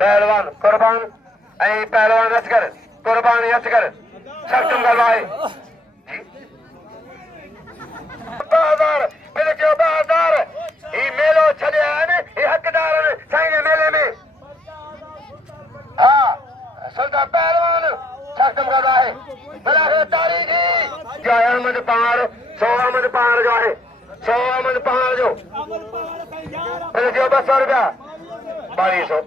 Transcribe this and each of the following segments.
पहलवान कुर्बान ऐं पहलवान असगर कुर्बान असगर सख्तम गलवाए बाज़ार बिल्कुल बाज़ार ही मेलो छड़े आने ही हकदार साईं मेले में हाँ सुल्तान पहलवान सख्तम गलवाए बला तारीखी जो अहमद पहाड़ 100 अहमद पहाड़ जो है 100 अहमद पहाड़ जो बिल्कुल 200 रुपया 2200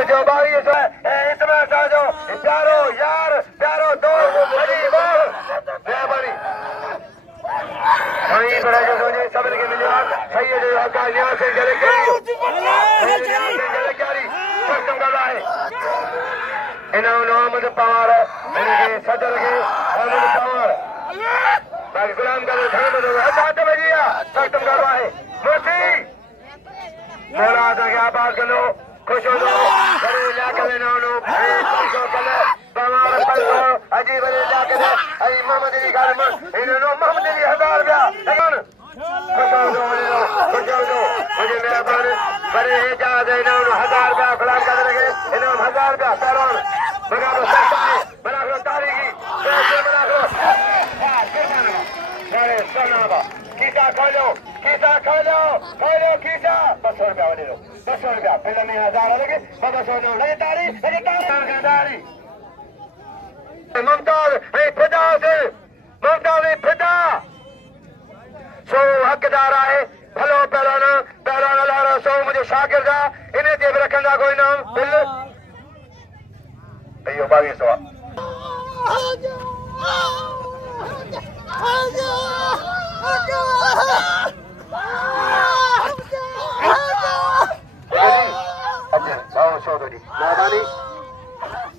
जो 2200 इसमें जो प्यारो यार प्यारो दोस्त मेहरबानी साईं बड़ा जो सोचे सभी के मिले सही जो हका यहाँ से जले जारी सख्तम गला है इन्होंने अहमद पवार मेरे सदर के अहमद पवार बाकी गुलाम का धर्म हटा बजिया सख्तम गला है मुर्सी मोला था क्या बात कर लो खुश हो जाओ बड़े इलाके में ना लो पैसों कले पवार पैसों अजीब इलाके में अई मोहम्मद अली गालिब इन्होंने मोहम्मद अली 1000 रुपया लेकिन खुश हो जाओ मुझे मेहरबानी बड़े एजाज है इन्होंने 1000 रुपया गुलाम का लगे इन्होंने 1000 रुपया पहलवान बना लो बना लो तारीखी पैसे बना लो बड़े सोना कीसा खोलो कीसा कीसा 200 रुपया वाले लो 200 रुपया पहले में 1000 लगे 200 लगे तारी मुमताज फिदा सो हकदार है भलो पहलवान अल्लाह सो मुझे शागिर्द इन्हें ते रखंदा कोई नाम बिल अयो 2200 मेहरबानी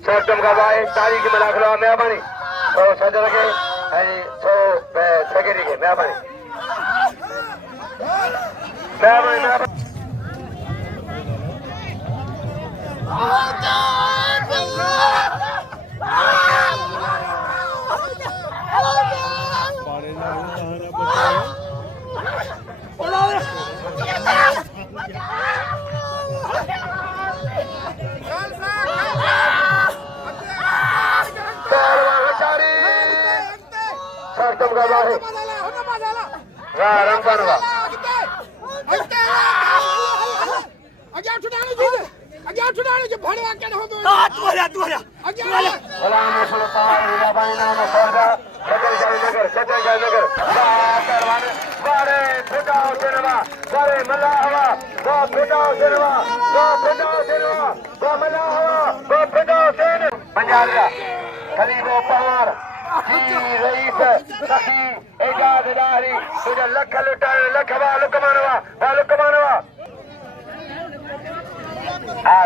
सख्तम गवाए तारीख में रख लो मेहरबानी 100 सदर के 100 सेक्रेटरी के मेहरबानी सख्तम गवाए वाह रमजान वाह अजा छुड़ाने जो भड़े आके न हो तू आजा गुलाम सुल्तान रबाई नाम सरदा सदर पहलवान बारे फुटा सिनेमा बारे मल्ला हवा वो फुटा सिनेमा वो मल्ला हवा वो फुटा सिनेमा पंजाबिया खलीफो पवार जी रईस सखी एजाज दारी तुझे लख लुटाए लख वालु कमानवा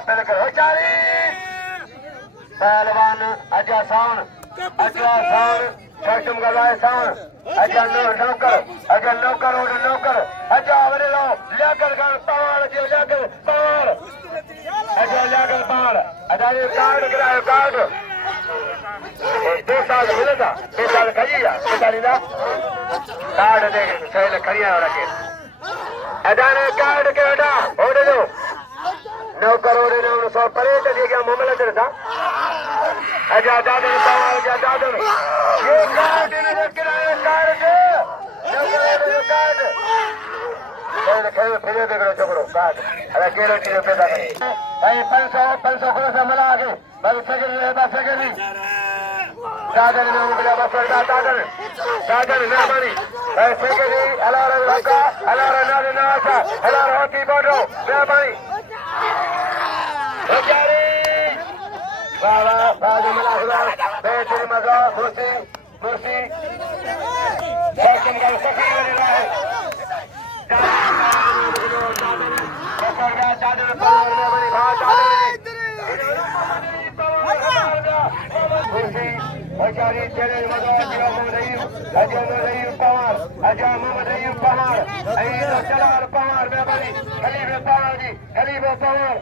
बिल्कुल होचारी पहलवान अजा सावन सख्तम गवाए सावन अजा नौकर अजा वरे लो लियाकत खान पवार जो लियाकत पवार अजा लियाकत पवार अजा ये कार्ड करायो कार्ड 2 साल मिलेगा 2 साल खरीदा कितालीदा कार्ड दे सही खरीदा रखे अजा ने कार्ड के बेटा ओडे दो 9 करोड़ ने 100 परेट दिए क्या मामला करता अजा दादन पवार जा दादन ये कार्ड ने कराया कार्ड फिर देखो छोकरो कार्ड अरे गारंटी पे पैदा करे भाई 500 करोड़ से मिला के बस सेकेंडरी दादन ने उनका बस दादन मेहरबानी सेकेंडरी अलारा लगा अलारा ना अलारा होती बोलो मेहरबानी वाह बाजू मिला बेहतरीन मजा मुर्सी सख्तम का सखी बने रहा है पवार